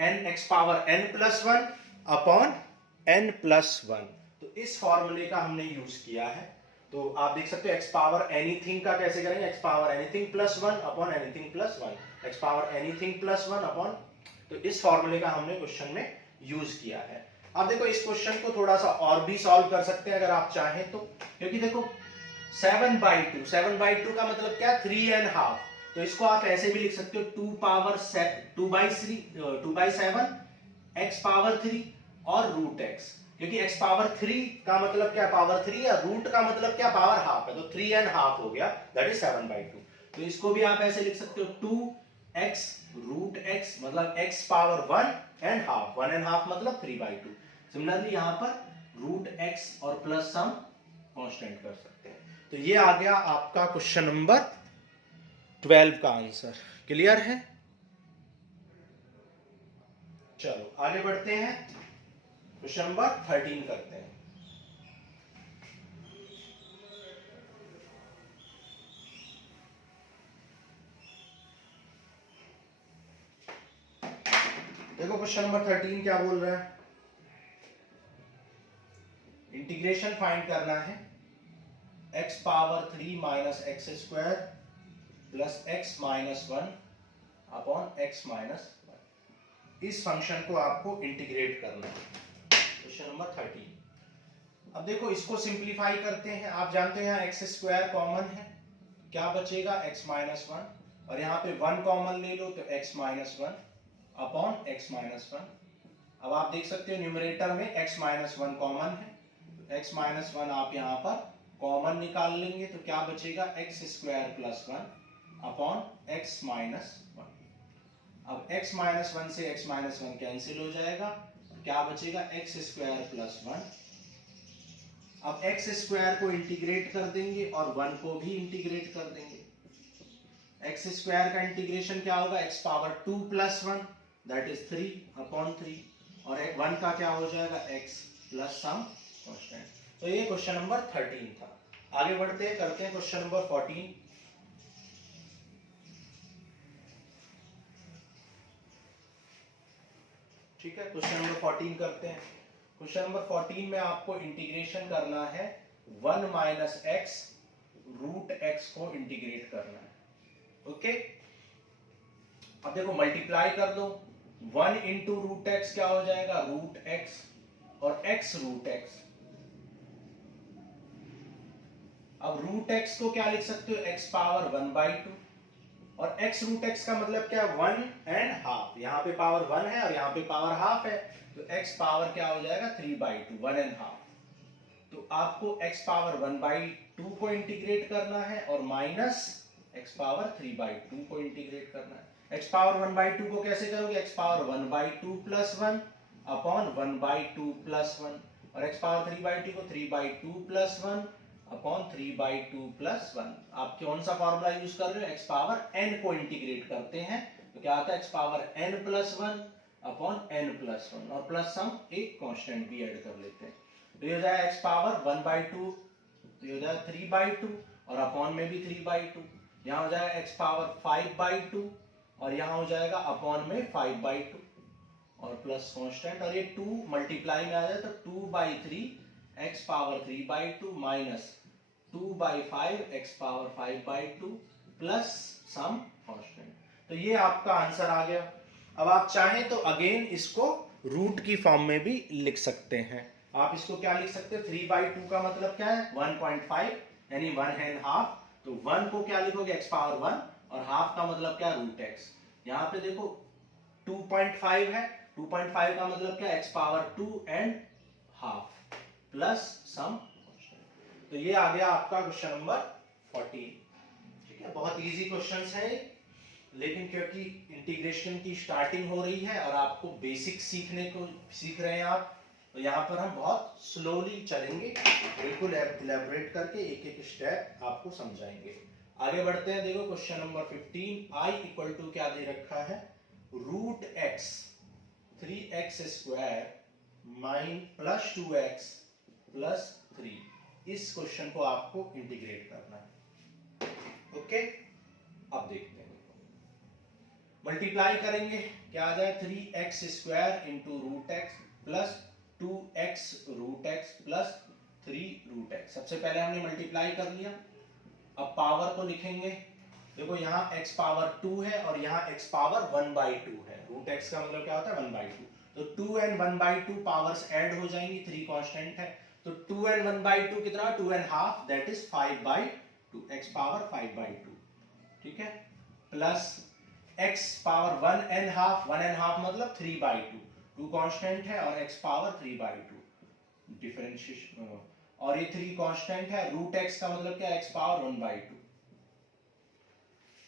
n x power n plus 1 upon n plus 1। तो इस फॉर्मूले का हमने यूज किया है। तो आप देख सकते हो x पावर एनीथिंग का कैसे करेंगे, x power anything plus 1 upon anything plus 1, x power anything plus 1 upon, तो इस फॉर्मूले का हमने क्वेश्चन में यूज किया है। अब देखो इस क्वेश्चन को थोड़ा सा और भी सॉल्व कर सकते हैं अगर आप चाहें तो, क्योंकि देखो 7/2 का मतलब क्या 3.5, तो इसको आप ऐसे भी लिख सकते हो 2/7 x पावर 3 और रूट x, क्योंकि x पावर 3 का मतलब क्या पावर 3 या रूट का मतलब क्या पावर हाफ है, तो 3.5 हो गया, दैट इज 7/2। तो इसको भी आप ऐसे लिख सकते हो 2x रूट x मतलब x पावर 1.5, 1.5 मतलब 3/2। सिमिलरली यहां पर रूट x और प्लस सम कांस्टेंट कर सकते हैं। तो ये आ गया आपका क्वेश्चन नंबर 12 का आंसर। क्लियर है। चलो आगे बढ़ते हैं, क्वेश्चन नंबर 13 करते हैं। देखो क्वेश्चन नंबर 13 क्या बोल रहा है, इंटीग्रेशन फाइंड करना है x power 3 minus x square plus x minus 1 upon x minus 1। इस फंक्शन को आपको इंटीग्रेट करना है। Question number 13। अब देखो इसको सिंप्लीफाई करते हैं। आप जानते हैं यहाँ एक्स स्क्वायर कॉमन है, क्या बचेगा x माइनस 1, और यहाँ पे 1 कॉमन ले लो तो x minus 1 upon x minus 1। अब आप देख सकते हो न्यूमरेटर में x माइनस 1 कॉमन है, तो x माइनस 1 आप यहाँ पर कॉमन निकाल लेंगे तो क्या बचेगा x square plus 1 upon x minus 1। अब x माइनस 1 से x माइनस 1 कैंसिल हो जाएगा, क्या बचेगा x स्क्वायर प्लस 1। अब x स्क्वायर को इंटीग्रेट कर देंगे और 1 को भी इंटीग्रेट कर देंगे। x स्क्वायर का इंटीग्रेशन क्या होगा, x power 2 plus 1 that is 3 upon 3, और 1 का क्या हो जाएगा x प्लस सम कांस्टेंट। तो ये क्वेश्चन नंबर 13 था। आगे बढ़ते हैं, करते हैं क्वेश्चन नंबर 14। ठीक है, क्वेश्चन नंबर 14 करते हैं। क्वेश्चन नंबर 14 में आपको इंटीग्रेशन करना है 1 माइनस एक्स रूट एक्स को इंटीग्रेट करना है। ओके, अब देखो मल्टीप्लाई कर दो, 1 इंटू रूट एक्स क्या हो जाएगा रूट एक्स और x रूट एक्स। अब रूट एक्स को क्या लिख सकते हो x पावर 1/2, और x रूट एक्स का मतलब क्या है 1.5, यहाँ पे पावर 1 है और यहाँ पे पावर हाफ है, तो x पावर क्या हो जाएगा 3/2 1.5। तो आपको x पावर 1/2 को इंटीग्रेट करना है और माइनस x पावर 3/2 को इंटीग्रेट करना है। x पावर 1/2 को कैसे करोगे, x power 1/2 plus 1 upon 1/2 plus 1, और x पावर 3/2 को 3/2 प्लस 1 अपॉन 3/2 प्लस 1। आप कौन सा फॉर्मूला यूज कर रहे हो, x पावर n को इंटीग्रेट करते हैं तो क्या आता है x power n plus 1 upon n plus 1, और प्लस सम एक कांस्टेंट भी ऐड कर लेते हैं, तो ये हो जाएगा x पावर 1/2, तो ये हो जाएगा 3/2 और अपॉन में भी 3/2, यहाँ हो जाएगा x पावर 5/2 और यहाँ हो जाएगा अपॉन में 5/2। और प्लस कांस्टेंट, और ये 2 मल्टीप्लाई में आ जाए तो 2/3 x power 3/2 minus 2/5 x power 5/2 plus some constant. तो ये आपका आंसर आ गया। अब आप चाहें तो अगेन इसको रूट की फॉर्म में भी लिख सकते हैं। आप इसको क्या लिख सकते हैं, 3/2 का मतलब क्या है 1.5 यानी 1.5। तो 1 को क्या लिखोगे x पावर 1 और हाफ का मतलब क्या रूट x। यहाँ पे देखो 2.5 है, 2.5 का मतलब क्या x power 2 and half plus some. तो ये आ गया आपका क्वेश्चन नंबर 14। ठीक है, बहुत इजी क्वेश्चंस है, लेकिन क्योंकि इंटीग्रेशन की स्टार्टिंग हो रही है और आपको बेसिक सीख रहे हैं आप, तो यहाँ पर हम बहुत स्लोली चलेंगे, बिल्कुल इलेबोरेट करके एक एक स्टेप आपको समझाएंगे। आगे बढ़ते हैं। देखो question number 15, i equal to क्या दे रखा है, root x 3x square plus 2x plus 3। इस क्वेश्चन को आपको इंटीग्रेट करना है। ओके, अब देखते हैं। मल्टीप्लाई करेंगे, क्या आ जाए 3x square into root x plus 2x root x plus 3 root x. सबसे पहले हमने मल्टीप्लाई कर लिया, अब पावर को लिखेंगे। देखो यहाँ x पावर 2 है और यहाँ x पावर 1/2 है। रूट x का मतलब क्या होता है 1/2, तो 2 एंड 1/2 पावर्स ऐड हो जाएंगी, 3 कांस्टेंट है, तो 2 एंड 1/2 कितना, 2.5, दैट इज 5/2, x पावर 5/2। ठीक है, प्लस x पावर 1.5, 1.5 मतलब 3/2, 2 कांस्टेंट है और x पावर 3/2 डिफरेंशिएशन, और ये 3 कांस्टेंट है। रूट x का मतलब क्या, x पावर 1/2।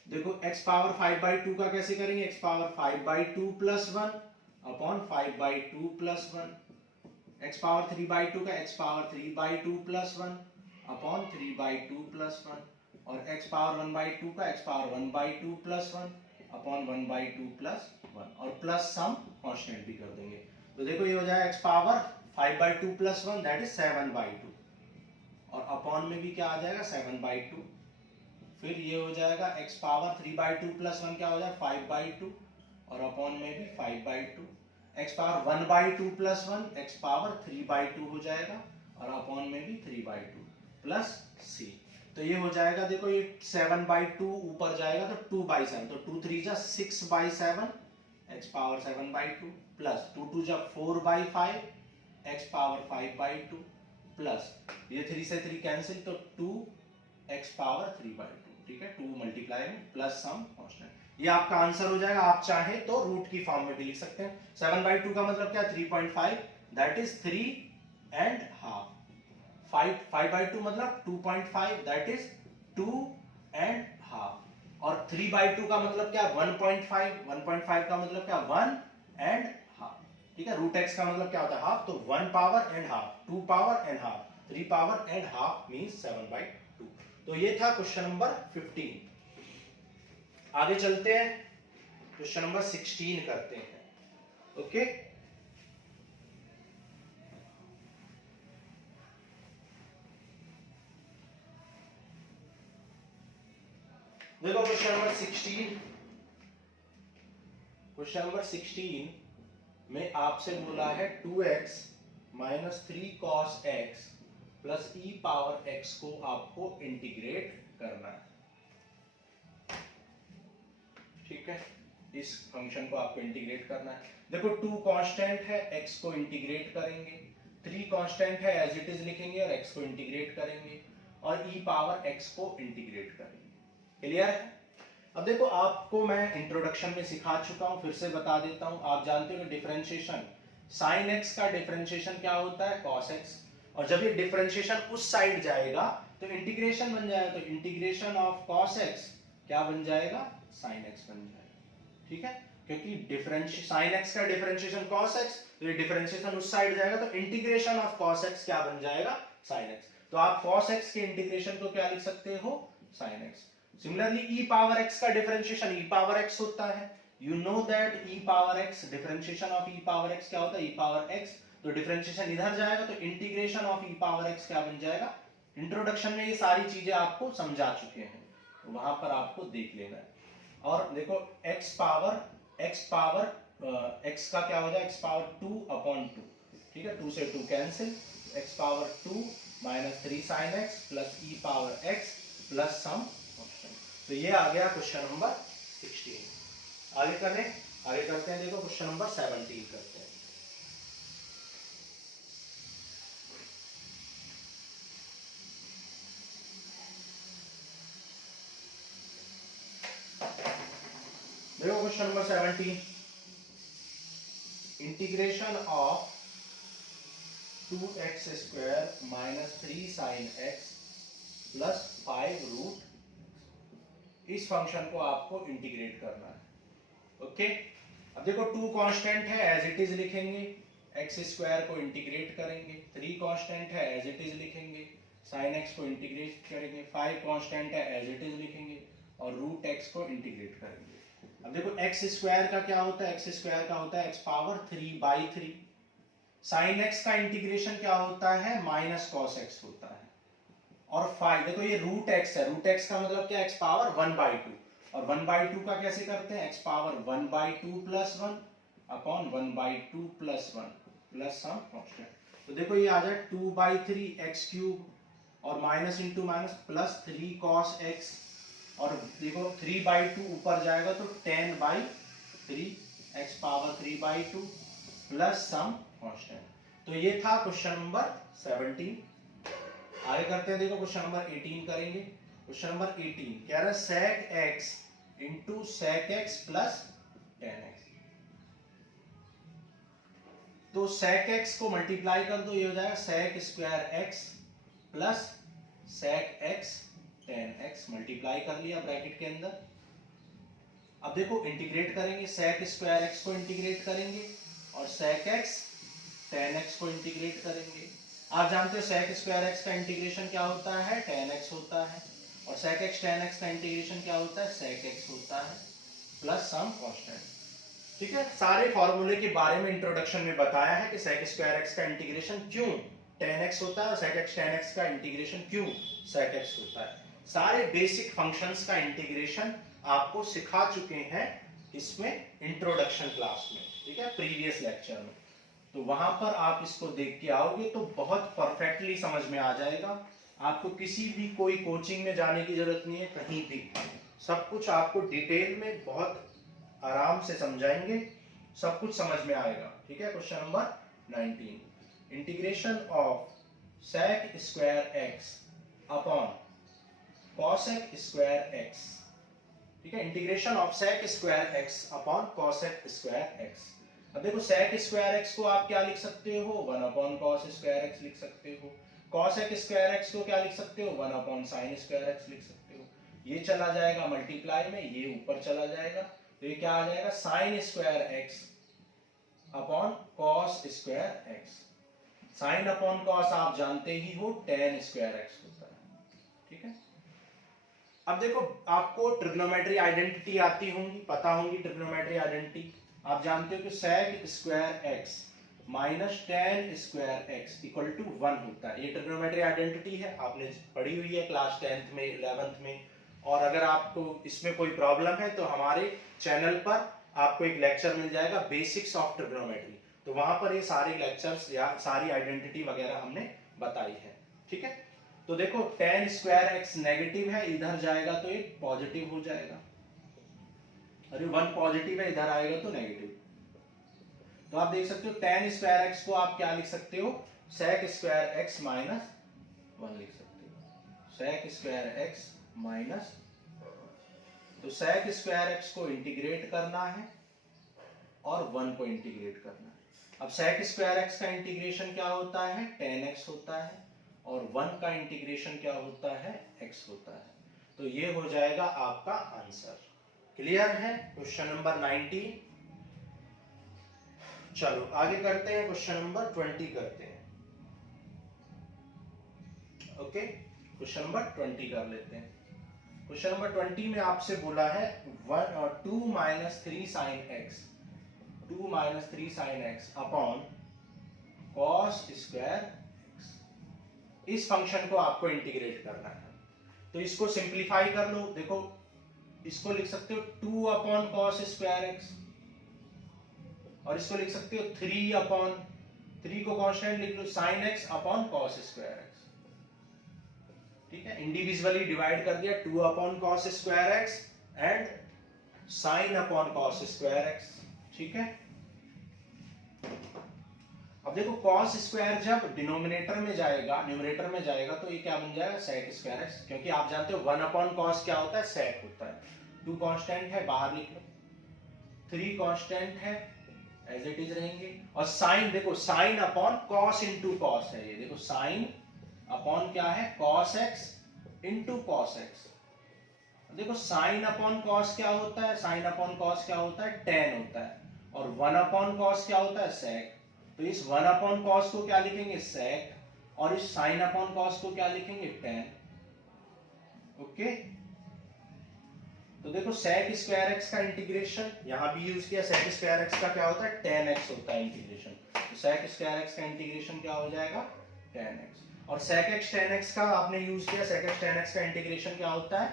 देखो x पावर 5/2 का कैसे करेंगे, x power 5/2 plus 1 upon 5/2 plus 1। x power 3/2 का x power 3/2 plus 1 upon 3/2 plus 1, और x पावर 1/2 का x power 1/2 plus 1 upon 1/2 plus 1, और प्लस सम कांस्टेंट भी कर देंगे। तो देखो ये हो जाएगा x power 5/2 plus 1 that is 7/2, और अपॉन में भी क्या आ जाएगा 7/2। फिर ये हो जाएगा x पावर 3/2 प्लस 1 क्या हो जाएगा 5/2, और अपॉन में भी 5/2। x power 1/2 plus 1 x power 3/2 हो जाएगा, और अपॉन में भी 3/2 प्लस c। तो ये हो जाएगा, देखो ये 7/2 ऊपर जाएगा तो 2/7, तो 2 3 जा 6/7 x पावर 7/2 प्लस 2 2 जा 4/5 x पावर 5/2 प्लस ये 3 से 3 कैंसिल, तो 2 x पावर 3/2। ठीक है, 2 मल्टीप्लाई में प्लस सम कांस्टेंट। ये आपका आंसर हो जाएगा। आप चाहे तो रूट की फॉर्म में भी लिख सकते हैं। 7/2 का मतलब क्या, 3.5, दैट इज 3 एंड हाफ। 5/2 मतलब 2.5, दैट इज 2 एंड हाफ, और 3/2 का मतलब क्या 1.5, 1.5 का मतलब क्या 1 एंड हाफ। ठीक है, रूट एक्स का मतलब क्या होता है हाफ, तो 1 power and half, 2 power and half, 3 power and half means 7/2। तो ये था क्वेश्चन नंबर 15। आगे चलते हैं, क्वेश्चन नंबर 16 करते हैं। ओके, देखो क्वेश्चन नंबर 16, क्वेश्चन नंबर 16 में आपसे बोला है 2x minus 3 cos x plus e power x को आपको इंटीग्रेट करना है। ठीक है, इस फंक्शन को आपको इंटीग्रेट करना है। देखो 2 कांस्टेंट है, x को इंटीग्रेट करेंगे, 3 कांस्टेंट है एज इट इज लिखेंगे और x को इंटीग्रेट करेंगे, और e पावर x को इंटीग्रेट करेंगे। क्लियर है? अब देखो आपको मैं इंट्रोडक्शन में सिखा चुका हूं, फिर से बता देता हूं। आप जानते हो कि डिफरेंशिएशन, साइन x का डिफरेंशिएशन क्या होता है cos x, और जब ये डिफरेंशिएशन उस साइड जाएगा तो इंटीग्रेशन बन जाएगा, तो इंटीग्रेशन ऑफ cos x क्या बन जाएगा, sin x बन जाएगा। ठीक है, क्योंकि साइन x का डिफरेंशिएशन cos x, तो ये डिफरेंशिएशन उस साइड जाएगा, तो इंटीग्रेशन ऑफ cos x क्या बन जाएगा, sin x। तो आप cos x के इंटीग्रेशन को क्या लिख सकते हो, sin x। Similarly e power x का डिफरेंशिएशन e पावर x होता है। You know that e power x, differentiation of e power x क्या होता है, e पावर x। तो डिफरेंशिएशन इधर जाएगा तो integration of e power x क्या बन जाएगा। इंट्रोडक्शन में ये सारी चीजें आपको समझा चुके हैं, वहां पर आपको देख लेना है। और देखो x पावर एक्स का क्या हो जाए, एक्स पावर 2 अपॉन 2, ठीक है, 2 से 2 cancel, x power 2 minus 3 sine x plus e power x plus some option. तो ये आ गया क्वेश्चन नंबर 16। आगे करते हैं, देखो क्वेश्चन नंबर 17 करते हैं। देखो question number 17, integration of 2x square minus 3 sine x plus 5 root, इस फंक्शन को आपको इंटीग्रेट करना है। ओके, अब देखो 2 कांस्टेंट है, एज इट इज लिखेंगे, x स्क्वायर को इंटीग्रेट करेंगे, 3 कांस्टेंट है, एज इट इज लिखेंगे, साइन x को इंटीग्रेट करेंगे, 5 कांस्टेंट है, एज इट इज लिखेंगे, और रूट x को इंटीग्रेट करेंगे। अब देखो x स्क्वायर का क्या होता है, x स्क्वायर का होता है x पावर 3/3, साइन x का इंटीग्रेशन क्या होता है, माइनस कॉस x होता है, और 5, देखो ये रूट x है, रूट x का मतलब क्या, x पावर 1/2, और 1/2 का कैसे करते हैं, x power 1/2 plus 1 upon 1/2 plus 1 plus some constant. तो देखो ये आ जाए 2/3 x क्यूब, और minus into minus plus 3 cos x, और देखो 3/2 ऊपर जाएगा तो 10/3 x power 3/2 plus some constant. तो ये था क्वेश्चन नंबर 17। आगे करते हैं, देखो क्वेश्चन नंबर 18 करेंगे। क्वेश्चन नंबर 18 कह रहा है sec x into sec x plus 10x। तो sec x को मल्टीप्लाई कर दो, ये हो जाएगा sec square x plus sec x 10x, multiply कर लिया ब्रैकेट के अंदर। अब देखो इंटीग्रेट करेंगे, sec स्क्वायर x को इंटीग्रेट करेंगे और sec x 10x को इंटीग्रेट करेंगे। आप जानते हो sec स्क्वायर x का इंटीग्रेशन क्या होता है, 10x होता है, और sec x 10x का इंटीग्रेशन क्या होता है, sec x होता है, प्लस सम कांस्टेंट। ठीक है, सारे फॉर्मूले के बारे में इंट्रोडक्शन में बताया है कि sec स्क्वायर x का इंटीग्रेशन क्यों 10x होता है और sec x 10x का इंटीग्रेशन क्यों sec x होता है। सारे बेसिक फंक्शंस का इंटीग्रेशन आपको सिखा चुके हैं इसमें इंट्रोडक्शन क्लास में, ठीक है, प्रीवियस लेक्चर में। तो वहां पर आप इसको देख के आओगे तो बहुत परफेक्टली समझ में आ जाएगा। आपको किसी भी कोई कोचिंग में जाने की जरूरत नहीं है, कहीं भी सब कुछ आपको डिटेल में बहुत आराम से समझाएंगे, सब कुछ समझ में आएगा। ठीक है, question number 19, integration of sec square x upon cosec square x। ठीक है, integration of sec square x upon cosec square x। अब देखो sec स्क्वायर x को आप क्या लिख सकते हो, 1 अपॉन cos स्क्वायर x लिख सकते हो। cosec स्क्वायर x को क्या लिख सकते हो, 1 अपॉन sin स्क्वायर x लिख सकते हो। ये चला जाएगा मल्टीप्लाई में, ये ऊपर चला जाएगा, तो ये क्या आ जाएगा, sin square x upon cos square x। sin upon cos आप जानते ही हो, tan स्क्वायर x होता है। ठीक है, अब देखो आपको ट्रिग्नोमेट्री आइडेंटिटी आती होंगी, पता होंगी ट्रिग्नोमेट्री आइडेंटिटी। आप जानते हो कि sec square x minus tan square x equal to 1 होता है। ये ट्रिग्नोमेट्री आइडेंटिटी है, आपने पढ़ी हुई है क्लास 10th में, 11th में। और अगर आपको इसमें कोई प्रॉब्लम है तो हमारे चैनल पर आपको एक लेक्चर मिल जाएगा, बेसिक्स ऑफ ट्रिग्नोमेट्री। तो वहां पर ये सारे लेक्चर्स या सारी आइडेंटिटी वगैरह हमने बताई है। ठीक है, तो देखो tan स्क्वायर x नेगेटिव है, इधर जाएगा तो ये पॉजिटिव हो जाएगा। अरे 1 पॉजिटिव है, इधर आएगा तो नेगेटिव। तो आप देख सकते हो tan स्क्वायर x को आप क्या लिख सकते हो, sec स्क्वायर x माइनस 1 लिख सकते हो, sec स्क्वायर x माइनस। तो sec स्क्वायर x को इंटीग्रेट करना है और 1 को इंटीग्रेट करना है। अब sec स्क्वायर x का इंटीग्रेशन क्या होता है, tan x होता है, और 1 का इंटीग्रेशन क्या होता है, x होता है। तो ये हो जाएगा आपका आंसर। क्लियर है क्वेश्चन नंबर 19। चलो आगे करते हैं, क्वेश्चन नंबर 20 करते हैं। ओके, क्वेश्चन नंबर 20 कर लेते हैं। क्वेश्चन नंबर 20 में आपसे बोला है 2 minus 3 sine x, 2 minus 3 sine x upon cos square x. इस फंक्शन को आपको इंटीग्रेट करना है, तो इसको सिंप्लीफाई कर लो। देखो इसको लिख सकते हो 2 अपॉन कॉस स्क्वायर एक्स, और इसको लिख सकते हो 3 अपॉन 3 को कांस्टेंट लिख लो sine x upon cos square x. ठीक है, इंडिविजुअली डिवाइड कर दिया 2 upon cos square x and sine upon cos square x. ठीक है, अब देखो कॉस स्क्वायर जब डिनोमिनेटर में जाएगा न्यूमरेटर में जाएगा तो ये क्या बन जाएगा सेक स्क्वायर एक्स, क्योंकि आप जानते हो 1 अपॉन कॉस क्या होता है सेक होता है। 2 कांस्टेंट है बाहर लिख लो, 3 कांस्टेंट है एज इट इज रहेंगे, और साइन देखो sign upon cos into cos है, ये देखो साइन अपॉन क्या है cos x into cos x. देखो साइन अपॉन कॉस क्या होता है, साइन अपॉन कॉस क्या होता है टेन होता है, और 1 अपॉन कॉस क्या होता है सेक। तो इस 1 अपॉन कॉस को क्या लिखेंगे सेक, और इस साइन अपॉन कॉस को क्या लिखेंगे टेन। ओके, तो देखो sec स्क्वायर एक्स का इंटीग्रेशन यहां भी यूज किया, sec स्क्वायर एक्स का क्या होता है tan x होता है इंटीग्रेशन, तो sec स्क्वायर एक्स का इंटीग्रेशन क्या हो जाएगा tan x, और sec x tan x का आपने यूज किया, sec x tan x का इंटीग्रेशन क्या होता है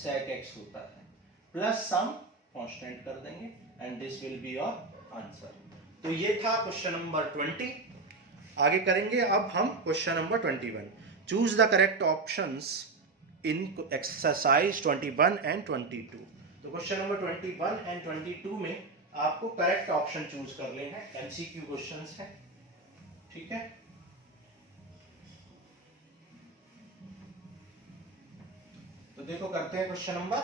sec x होता है, प्लस सम कांस्टेंट कर देंगे and this will be your answer. तो ये था क्वेश्चन नंबर 20। आगे करेंगे अब हम question number 21। Choose the correct options in exercise 21 and 22। तो क्वेश्चन नंबर 21 एंड 22 में आपको करेक्ट ऑप्शन चूज कर लेना है, एमसीक्यू क्वेश्चंस है। ठीक है, तो देखो करते हैं क्वेश्चन नंबर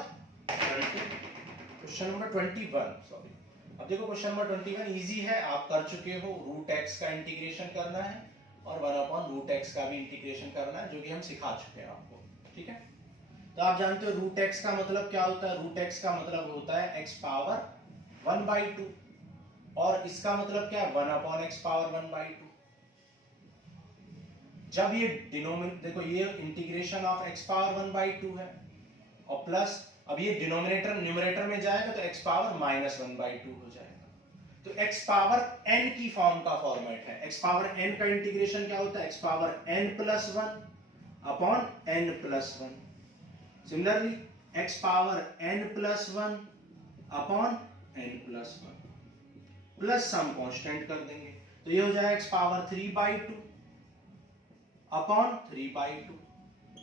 21 सॉरी। अब देखो क्वेश्चन नंबर 21 इजी है, आप कर चुके हो, रूट एक्स का इंटीग्रेशन करना है और 1 अपॉन रूट एक्स का भी इंटीग्रेशन करना है, जो कि हम सिखा चुके हैं आपको। ठीक है, तो आप जानते हो रूट एक्स का मतलब क्या होता है, रूट एक्स का मतलब होता है एक्स पावर 1/2, और इसका मतलब क्या है 1 अपॉन एक्स पावर 1/2। जब ये डिनोमिनेटर देखो ये इंटीग्रेशन ऑफ एक्स पावर 1/2 है, और प्लस अब ये डिनोमिनेटर न्यूमरेटर में जाएगा तो एक्स पावर -1/2 हो जाएगा। तो एक्स पावर n की फॉर्म का फॉर्मेट है, एक्स पावर n का इंटीग्रेशन क्या होता है x power n+1 upon n+1। Similarly x power n+1 upon n+1 plus some constant कर देंगे, तो ये हो जाएगा x पावर 3/2 अपॉन 3/2,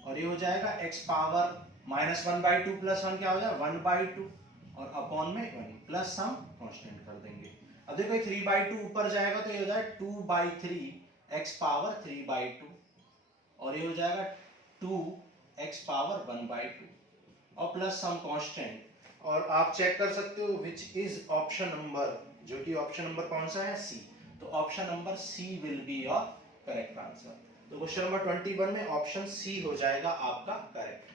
और ये हो जाएगा x पावर -1/2 प्लस 1 क्या हो जाएगा 1/2, और अपॉन में 1 प्लस सम कांस्टेंट कर देंगे। अब देखो ये 3/2 ऊपर जाएगा तो ये हो जाएगा 2/3 x पावर 3/2, और ये हो जाएगा 2x पावर 1/2 और प्लस सम कांस्टेंट, और आप चेक कर सकते हो विच इज ऑप्शन नंबर, जो कि ऑप्शन नंबर कौन सा है सी। तो option number C will be your correct answer. तो क्वेश्चन नंबर 21 में ऑप्शन सी हो जाएगा आपका करेक्ट।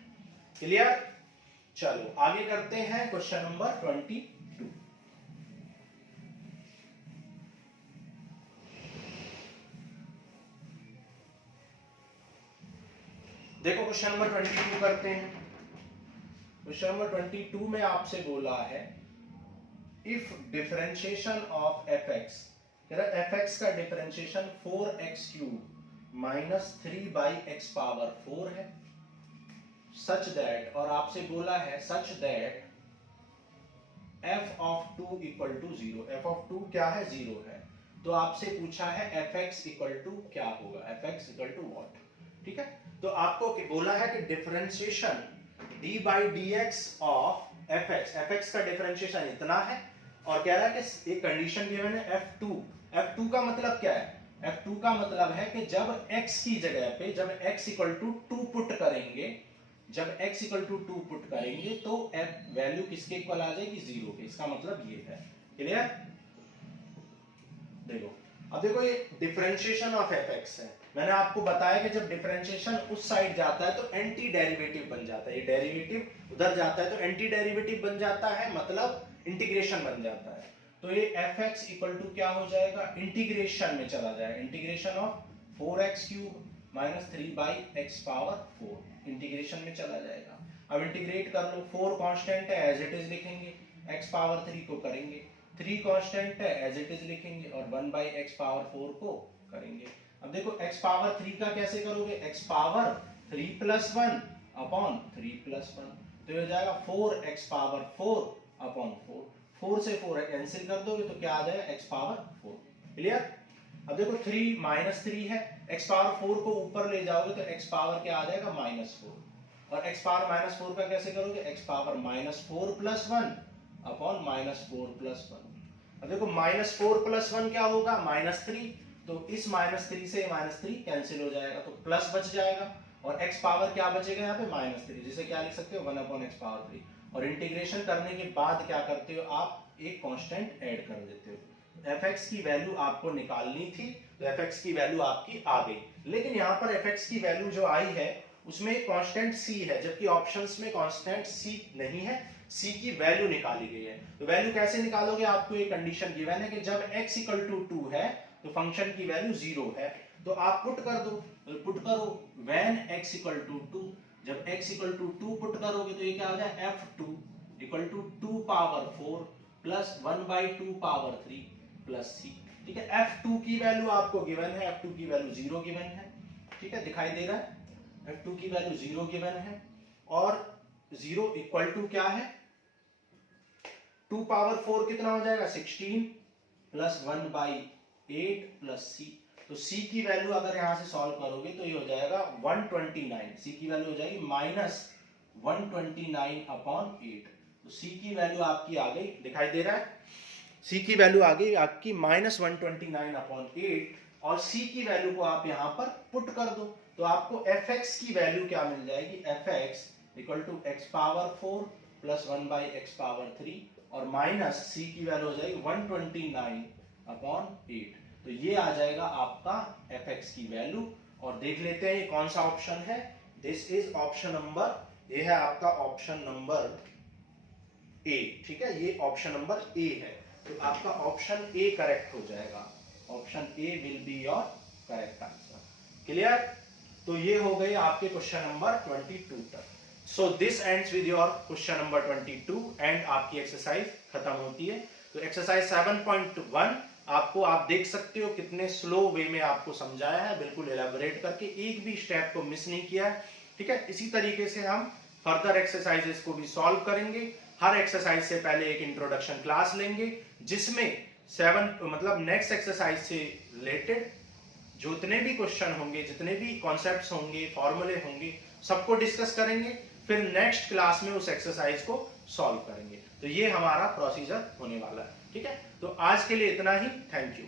क्लियर, चलो आगे करते हैं क्वेश्चन नंबर 22। देखो क्वेश्चन नंबर 22 करते हैं। क्वेश्चन नंबर 22 में आपसे बोला है if differentiation of fx, fx का डिफरेंशिएशन 4x³ -3/x पावर 4 है, सच दैट, और आपसे बोला है such that f of 2 equal to 0, f of 2 क्या है 0 है, तो आपसे पूछा है fx इक्वल टू क्या होगा, fx इक्वल टू व्हाट। ठीक है, तो आपको बोला है कि डिफरेंशिएशन d/dx ऑफ fx का डिफरेंशिएशन इतना है, और कह रहा है कि एक कंडीशन गिवन है f2 का मतलब क्या है, f2 का मतलब है कि जब x की जगह पे जब x इक्वल टू 2 पुट करेंगे, जब x इक्वल टू 2 पुट करेंगे तो f वैल्यू किसके इक्वल आ जाएगी 0 के, इसका मतलब ये है। क्लियर, देखो अब देखो ये डिफरेंशिएशन ऑफ fx है, मैंने आपको बताया कि जब डिफरेंशिएशन उस साइड जाता है तो एंटी डेरिवेटिव बन जाता है, ये डेरिवेटिव उधर जाता है तो एंटी डेरिवेटिव बन जाता है, मतलब इंटीग्रेशन बन जाता है। तो ये fx इक्वल टू क्या हो जाएगा इंटीग्रेशन में चला जाएगा, integration of 4x³ -3/x power 4 integration में चला जाएगा। अब इंटीग्रेट कर लो, 4 कांस्टेंट है एज इट इज लिखेंगे, x पावर 3 को करेंगे, 3 कांस्टेंट है एज इट इज लिखेंगे, और 1/x पावर 4 को करेंगे। अब देखो x पावर 3 का कैसे करोगे, x पावर 3+1 अपॉन 3+1, तो ये हो जाएगा 4x पावर 4 अपॉन 4, 4 से 4 कैंसिल कर दोगे तो क्या आ जाएगा x पावर 4। क्लियर। अब देखो 3 माइनस 3 है, x पावर 4 को ऊपर ले जाओगे तो x पावर क्या आ जाएगा -4, और x पावर -4 का कैसे करोगे, x power -4 plus 1 upon -4 plus 1। अब देखो -4 प्लस 1 क्या होगा -3, तो इस -3 से -3 कैंसिल हो जाएगा तो प्लस बच जाएगा, और x पावर क्या बचेगा यहाँ पे -3, जिसे क्या लिख सकते हो 1 अपॉन x पावर 3, और इंटीग्रेशन करने के बाद क्या करते हो आप एक कांस्टेंट ऐड कर देते हो। fx की वैल्यू आपको निकालनी थी तो fx की वैल्यू आपकी आ गई, लेकिन यहाँ पर fx की वैल्यू जो आई है उसमें एक कांस्टेंट c है, जबकि ऑप्शंस में कांस्टेंट c नहीं है, c की वैल्यू निकाली गई है। तो वैल्यू कैसे निकालोगे, आपको एक कंडीशन गिवन है कि जब x इक्वल टू 2 है तो फंक्शन की वैल्यू 0 है, तो आप पुट कर दो, पुट करो व्हेन x इक्वल टू 2, जब x इक्वल टू 2 पुट करोगे तो ये क्या आ जाए f2 equal to 2 power 4 plus 1/2 power 3 plus C. ठीक है, f2 की वैल्यू आपको गिवन है, f2 की वैल्यू 0 गिवन है। ठीक है, दिखाई दे रहा है, f2 की वैल्यू 0 गिवन है, और 0 इक्वल टू क्या है 2 पावर 4 कितना हो जाएगा 16 प्लस 1/8 प्लस सी। तो c की वैल्यू अगर यहां से सॉल्व करोगे तो ये हो जाएगा 129, c की वैल्यू हो जाएगी -129 अपॉन 8। तो c की वैल्यू आपकी आ गई, दिखाई दे रहा है, c की वैल्यू आ गई आपकी -129 अपॉन 8, और c की वैल्यू को आप यहां पर पुट कर दो तो आपको fx की वैल्यू क्या मिल जाएगी, fx equal to x power 4 plus 1/x power 3, और माइनस c की वैल्यू हो जाएगी 129 अपॉन 8। तो ये आ जाएगा आपका fx की वैल्यू, और देख लेते हैं ये कौन सा ऑप्शन है। दिस इज ऑप्शन नंबर, ये है आपका ऑप्शन नंबर ए। ठीक है, ये ऑप्शन नंबर ए है, तो आपका ऑप्शन ए करेक्ट हो जाएगा, option A will be your correct answer. Clear. तो ये हो गए आपके क्वेश्चन नंबर 22 तक। So this ends with your question number 22 and आपकी एक्सरसाइज खत्म होती है। तो एक्सरसाइज 7.1 आपको, आप देख सकते हो कितने स्लो वे में आपको समझाया है, बिल्कुल एलैबोरेट करके, एक भी स्टेप को मिस नहीं किया है। ठीक है, इसी तरीके से हम फर्दर एक्सरसाइजेस को भी सॉल्व करेंगे। हर एक्सरसाइज से पहले एक इंट्रोडक्शन क्लास लेंगे, जिसमें 7 मतलब नेक्स्ट एक्सरसाइज से रिलेटेड जितने भी क्वेश्चन होंगे, जितने भी कॉन्सेप्ट्स होंगे, फॉर्मूले होंगे, सबको डिस्कस करेंगे, फिर नेक्स्ट क्लास में उस एक्सरसाइज को सॉल्व करेंगे। तो ये हमारा प्रोसीजर होने वाला है। ठीक है, तो आज के लिए इतना ही। Thank you.